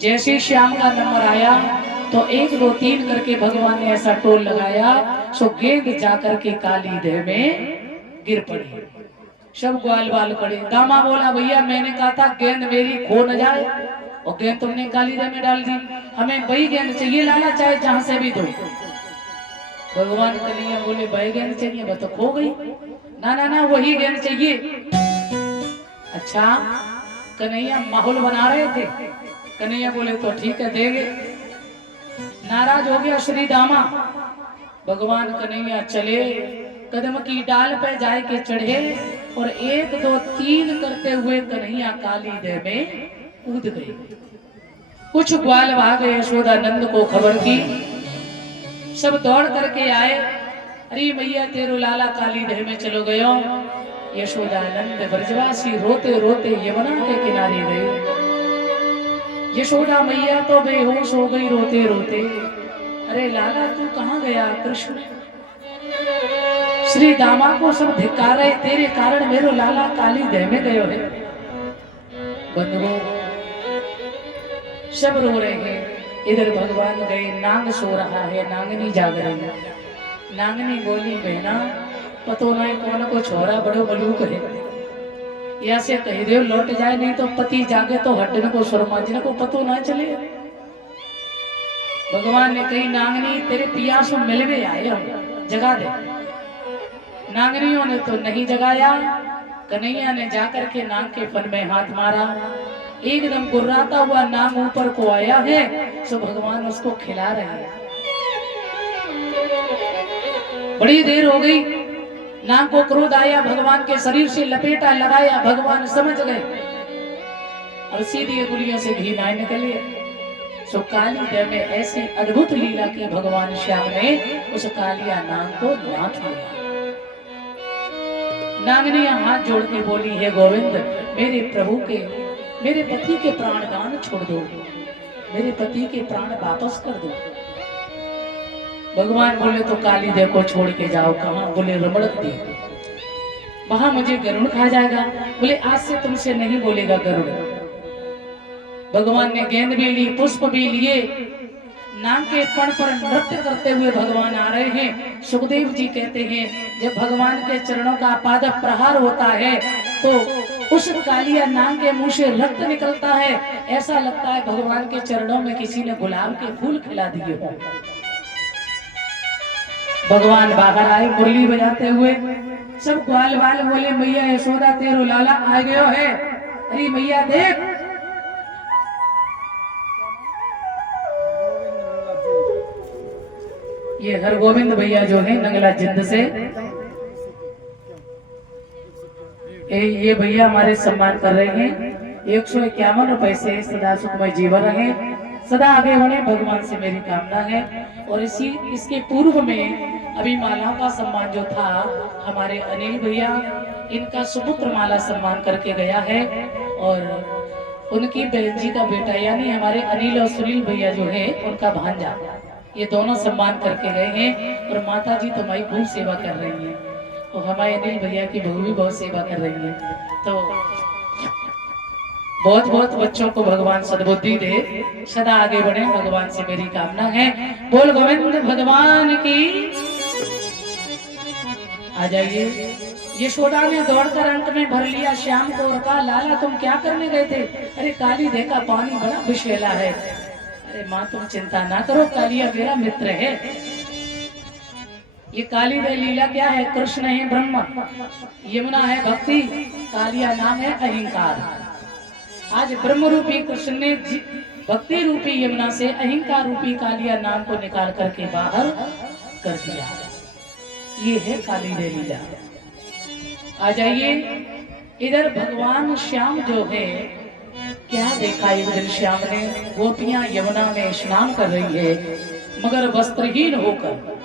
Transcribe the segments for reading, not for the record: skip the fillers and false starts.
जैसे श्याम का नंबर आया तो 1 2 3 करके भगवान ने ऐसा टोल लगाया, सो गेंद जाकर के काली देह में गिर पड़ी। सब ग्वाल बाल पड़े। दामा बोला भैया मैंने कहा था गेंद मेरी खो न जाए, और गेंद तुमने काली देह में डाल दी। हमें वही गेंद चाहिए लाला, चाहे जहां से भी दो। भगवान कन्हैया बोले वही गेंद चाहिए, बस तो खो गई। ना ना ना वही गेंद चाहिए। अच्छा, कन्हैया माहौल बना रहे थे। कन्हैया बोले तो ठीक है देंगे। नाराज हो गया श्री दामा। भगवान कन्हैया चले, कदम की डाल पे जाए के चढ़े, और 1 2 3 करते हुए कन्हैया काली देह में कूद गए। कुछ ग्वाल भाग यशोदा नंद को खबर की, सब दौड़ करके आए। अरे मैया तेरो लाला काली देह में चलो गयो। यशोदा नंद ब्रजवासी रोते रोते यमुना के किनारे गए। यशोदा मैया तो बेहोश हो गई रोते रोते। अरे लाला तू कहाँ गया कृष्ण? श्री दामा को सब धिक्कार रहे, तेरे कारण मेरो लाला काली देह में गयो है। बंधुओं सब रो रहे हैं। इधर भगवान गए, नांग सो रहा है, नांगनी जाग रही है। नांगनी बोली बहना पतो नहीं कौन को छोरा बड़ो बलूक है, या से कह दे लौट जाए, नहीं तो पति जागे तो हटने को सुरमा जिनको पतो ना चले। भगवान ने कही नांगनी तेरे पियासु मिलवे आए हम, जगा दे। नांगनियों ने तो नहीं जगाया। कन्हैया ने जाकर के नाग के फन में हाथ मारा, एकदम गुर्राता हुआ नाग ऊपर को आया है। सो भगवान उसको खिला रहे हैं। बड़ी देर हो गई, नाग को क्रोध आया, भगवान के शरीर से लपेटा लगाया। भगवान समझ गए और सीधी गुलियों से घी ना निकले। सो काली देह में ऐसी अद्भुत लीला की भगवान श्याम ने उस कालिया नाग को नाथ लिया। नागनी हाथ जोड़ के बोली, हे गोविंद मेरे प्रभु के, मेरे पति के प्राण दान छोड़ दो, मेरे पति के प्राण वापस कर दो। भगवान बोले तो काली देह को छोड़ के जाओ। कहाँ? बोले रमणक दी, वहां मुझे गरुड़ खा जाएगा। बोले आज से तुमसे नहीं बोलेगा गरुड़। भगवान ने गेंद भी ली, पुष्प भी लिए, नाग के पण पर नृत्य करते हुए भगवान आ रहे हैं। सुखदेव जी कहते हैं जब भगवान के चरणों का पाद प्रहार होता है तो उस कालिया नाग के मुंह से रक्त निकलता है। ऐसा लगता है भगवान के चरणों में किसी ने गुलाब के फूल खिला दिए हो। भगवान बाहर आए मुरली बजाते हुए। सब ग्वाल बाल बोले मैया यशोदा तेरो लाला आ गयो है। अरे मैया देख, ये हरगोविंद भैया जो है नंगला जिंद से, ये भैया हमारे सम्मान कर रहे हैं। 151 रुपए से सदा सुखमय जीवन रहे, सदा आगे बढ़े, भगवान से मेरी कामना है। और इसके पूर्व में अभी माला का सम्मान जो था हमारे अनिल भैया, इनका सुपुत्र माला सम्मान करके गया है। और उनकी बहन जी का बेटा यानी हमारे अनिल और सुनील भैया जो है उनका भांजा, ये दोनों सम्मान करके गए हैं। और माता जी तुम्हारी खूब सेवा कर रही हैं, तो हमारे अनिल भैया की बहू भी बहुत सेवा कर रही है। तो बहुत बहुत बच्चों को भगवान सद्बुद्धि दे, सदा आगे बढ़े, भगवान से मेरी कामना है। बोल गोविंद भगवान की। आ जाइए। यशोदा ने दौड़कर अंत में भर लिया श्याम को और कहा लाला तुम क्या करने गए थे? अरे काली देह का पानी बड़ा विषैला है। अरे माँ तुम चिंता ना करो, कालिया मेरा मित्र है। ये काली देह लीला क्या है? कृष्ण है ब्रह्म, यमुना है भक्ति, कालिया नाम है अहंकार। आज ब्रह्म रूपी कृष्ण ने भक्ति रूपी यमुना से अहंकार रूपी कालिया नाम को निकाल करके बाहर कर दिया। ये है काली देह लीला। आ जाइए। इधर भगवान श्याम जो है, क्या देखा एक दिन श्याम ने, गोपियां यमुना में स्नान कर रही है मगर वस्त्रहीन होकर।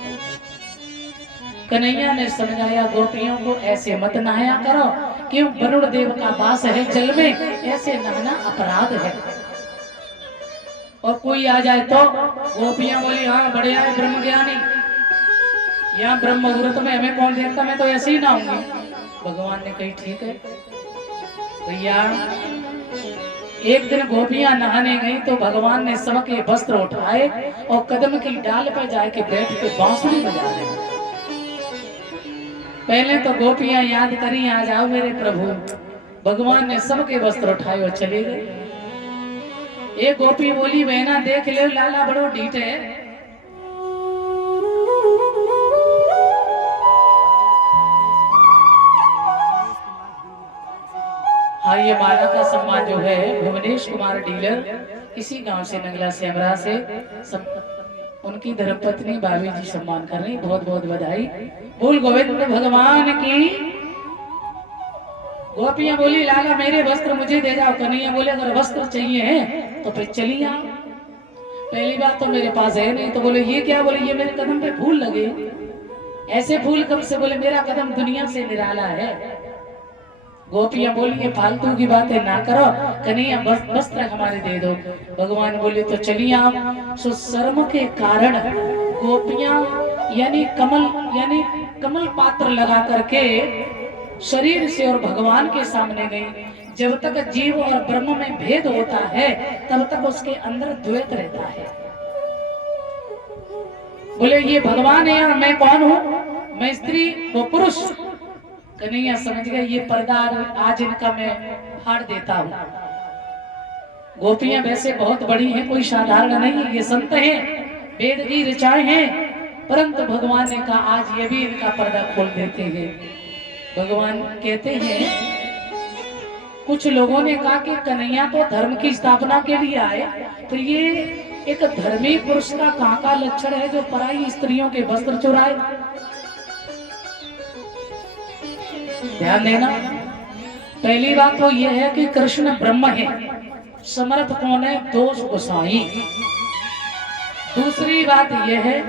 कन्हैया ने समझाया गोपियों को ऐसे मत नहाया करो, क्यों वरुण देव का वास है जल में, ऐसे नहाना अपराध है। और कोई आ जाए तो गोपियां बोली हाँ बढ़िया है ब्रह्म ज्ञानी, यहाँ ब्रह्म मुहूर्त में हमें कौन देखता, मैं तो ऐसे ही नहाऊंगी। भगवान ने कही ठीक है भैया, एक दिन गोपियां नहाने गई तो भगवान ने सबके वस्त्र उठाए और कदम की डाल पर जाके बैठ के बांसुरी बजा रहे। पहले तो गोपियां याद करी, आ जाओ मेरे प्रभु। भगवान ने सबके वस्त्र उठाए और चले गए। एक गोपी बोली, बहना देख ले लाला बड़ो ढीठ है। हाँ, ये माला का सम्मान जो है भुवनेश कुमार डीलर इसी गांव से, नंगला सेमरा से उनकी धर्मपत्नी भाभी जी सम्मान कर रही। बहुत बहुत बधाई। बोल गोविंद भगवान की। गोपियां बोली, लाला मेरे वस्त्र मुझे दे जाओ। कन्हैया बोले, अगर वस्त्र चाहिए है तो फिर चलिए आओ। पहली बात तो मेरे पास है नहीं। तो बोले ये क्या? बोले ये मेरे कदम पे फूल लगे। ऐसे फूल कब से? बोले मेरा कदम दुनिया से निराला है। गोपियां बोली, ये फालतू की बातें ना करो, कन्हैया वस्त्र हमारे दे दो। भगवान बोले तो चलिए आप। सो शर्म के कारण गोपियां यानी कमल पात्र लगा करके शरीर से और भगवान के सामने गई। जब तक जीव और ब्रह्म में भेद होता है तब तक उसके अंदर द्वैत रहता है। बोले ये भगवान है और मैं कौन हूं? मैं स्त्री, वो पुरुष। कन्हैया समझ गए ये पर्दा आज इनका मैं फाड़ देता हूं। गोपियां वैसे बहुत बड़ी हैं, कोई साधारण नहीं, ये संत हैं, वेद की ऋचाएं हैं, परंतु भगवान ने कहा आज ये भी इनका पर्दा खोल देते हैं। भगवान कहते हैं, कुछ लोगों ने कहा कि कन्हैया तो धर्म की स्थापना के लिए आए, तो ये एक धर्मी पुरुष का कहां का लक्षण है जो पराई स्त्रियों के वस्त्र चुराए? ध्यान देना। पहली बात तो यह है कि कृष्ण ब्रह्म है, समर्थ कौन है? दोष गोसाई। दूसरी बात यह है,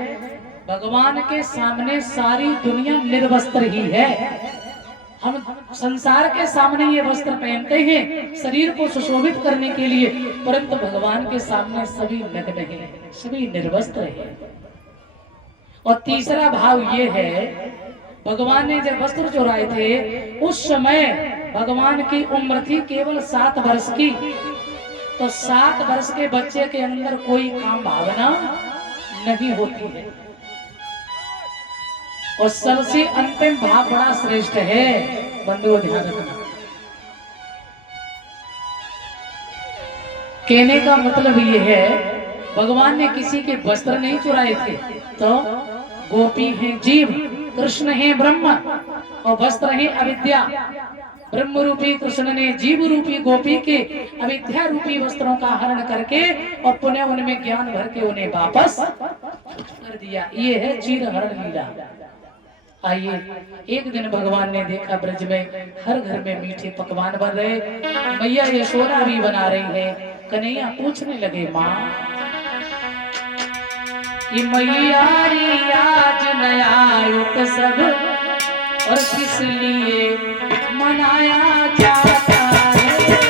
भगवान के सामने सारी दुनिया निर्वस्त्र ही है। हम संसार के सामने ये वस्त्र पहनते हैं शरीर को सुशोभित करने के लिए, परंतु भगवान के सामने सभी नग्न हैं, सभी निर्वस्त्र हैं। और तीसरा भाव ये है, भगवान ने जब वस्त्र चुराए थे उस समय भगवान की उम्र थी केवल 7 वर्ष की। तो 7 वर्ष के बच्चे के अंदर कोई काम भावना नहीं होती है। और सबसे अंतिम भाव बड़ा श्रेष्ठ है, बंधुओं ध्यान रखना। कहने का मतलब ये है, भगवान ने किसी के वस्त्र नहीं चुराए थे। तो गोपी है जीव, कृष्ण है ब्रह्म, और वस्त्र है अविद्या। ब्रह्म रूपी कृष्ण ने जीव रूपी गोपी के अविद्या रूपी वस्त्रों का हरण करके और पुनः उनमें ज्ञान भर के उन्हें वापस कर दिया। ये है चीर हरण लीला। आइए, एक दिन भगवान ने देखा ब्रज में हर घर में मीठे पकवान बन रहे, मैया यशोदा भी बना रही है। कन्हैया पूछने लगे, माँ कि मैया आज नया युग सब और किस लिए मनाया जाता है?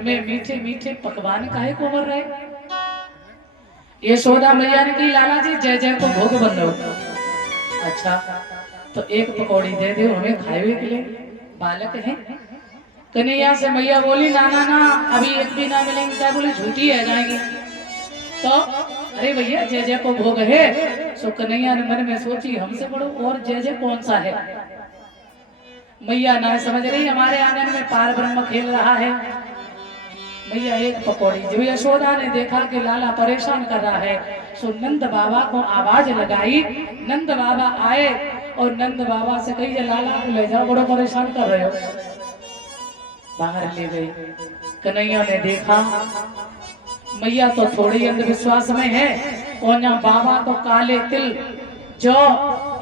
घर में मीठे मीठे पकवान काहे को बन रहे। यशोदा मैया ने कही लाला जी जय जय को भोग बन रहे हो। अच्छा तो एक पकौड़ी दे दो हमें खाए के लिए, बालक है। कन्हैया से मैया बोली ना ना ना अभी एक भी ना मिलेंगे। क्या बोले झूठी है जाएंगे। तो अरे भैया जय जय को भोग है। सो कन्हैया ने मन में सोची हमसे बड़ो और जय जय कौन सा है। मैया ना समझ रही हमारे आंगन में पार ब्रह्म खेल रहा है। मैया एक पकौड़ी जो यशोदा ने देखा कि लाला परेशान कर रहा है, सो नंद बाबा को आवाज लगाई। नंद बाबा आए और नंद बाबा से कही लाला को ले जाओ बड़ो परेशान कर रहे हो। बाहर ले गई। कन्हैया ने देखा मैया तो थोड़ी अंधविश्वास में है और यहाँ बाबा तो काले तिल जो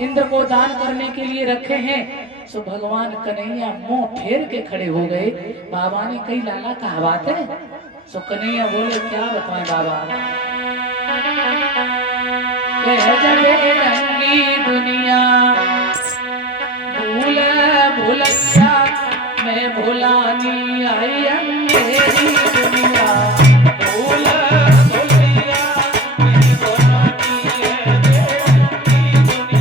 इंद्र को दान करने के लिए रखे हैं। सो भगवान कन्हैया मुंह फेर के खड़े हो गए। बाबा ने कही लाला कहा बात है। सो कन्हैया बोले क्या बताएं बाबा। रंगी दुनिया भूल भूलैया मैं भुलानी आई अंधेरी दुनिया भूल भुलैया मैं भुलानी है अंधेरी दुनिया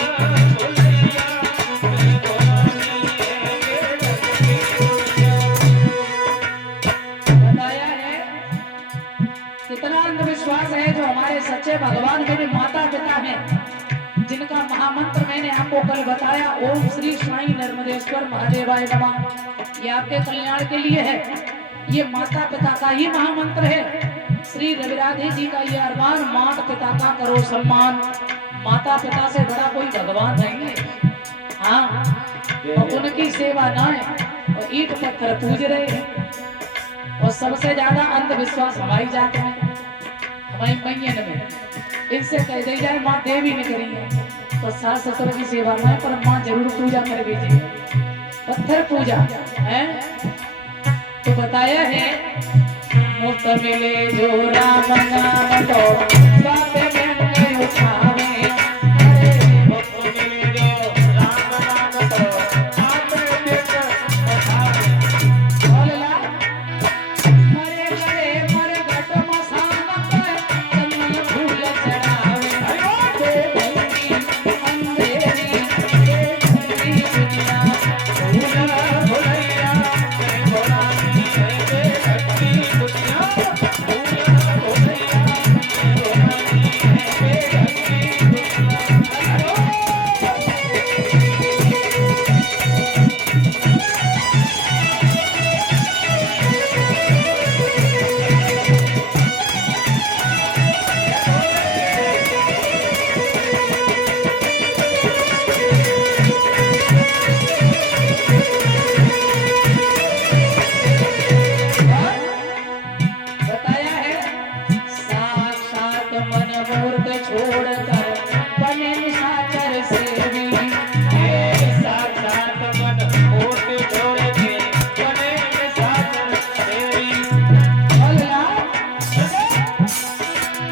भूल भुलैया मैं भुलानी है। बताया है कितना अंधविश्वास है जो हमारे सच्चे भगवान मेरे माता पिता हैं, जिनका महामंत्र मैंने आपको कल बताया ओम श्री साई नर्मदेश्वर महादेवाय नमः। ये आपके कल्याण के लिए है। ये माता पिता का ही महामंत्र है। श्री रवि राधे जी का ये अरमान माता पिता का करो सम्मान। माता पिता से बड़ा कोई भगवान नहीं है। हाँ और उनकी सेवा ना है और ईट पत्थर पूज रहे हैं। और सबसे ज्यादा अंधविश्वास हमारी जाते हैं हमारी मैयन में। इनसे कह दी जाए माँ देवी ने करी है तो सास ससुर की सेवा में पर माँ जरूर पूजा कर दीजिए। पत्थर पूजा है तो बताया है मुफ्त मिले जो राम नाम तो बातें में उठावे। मुफ्त मिले जो राम नाम तो बातें में उठावे। बोलला मरे मरे मर घट मसान पे चंदन फूल चढ़ावे। अंधेरी अंधेरी दुनिया भूल भुलैया मैं भुलानी है घटी दुनिया भूल भुलैया मैं भुलानी है घटी दुनिया। बताया है साक्षात मन मूर्त छोड़कर बने निशाचर सेवी। साक्षात मन मूर्त छोड़ के बने निशाचर सेवी। बोलना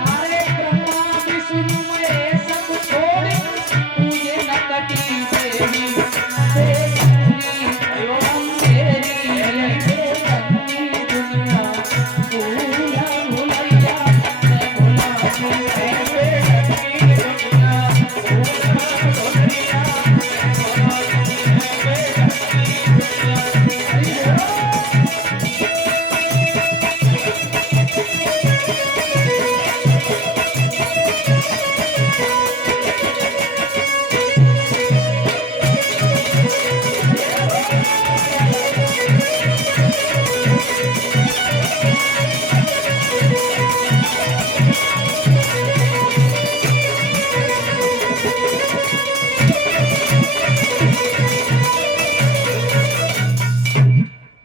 अरे ब्रह्मा विष्णु महेश सब छोड़ पूजे नकटी देवी।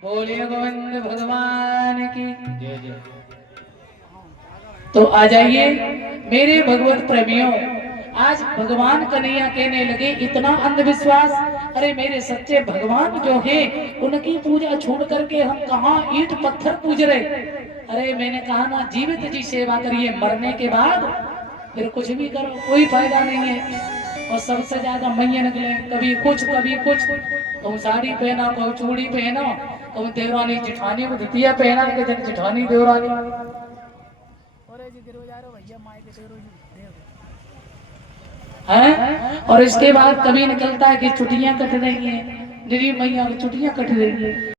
बोलिए गोविंद भगवान की। तो आ जाइए मेरे भगवत प्रेमियों, आज भगवान कन्हैया कहने लगे इतना अंधविश्वास। अरे मेरे सच्चे भगवान जो हैं उनकी पूजा छोड़ करके हम कहाँ ईंट पत्थर पूज रहे। अरे मैंने कहा ना जीवित जी सेवा करिए, मरने के बाद फिर कुछ भी करो कोई फायदा नहीं है। और सबसे ज्यादा मैया निकले कभी कुछ कभी कुछ। तुम साड़ी पहना कभी चूड़ी पहनो और देवरानी जेठानी में धुतिया पहना के जन जेठानी देवरानी है। और इसके बाद कभी निकलता है कि छुट्टियां कट रही हैं, निरी मैया की छुट्टियां कट रही है।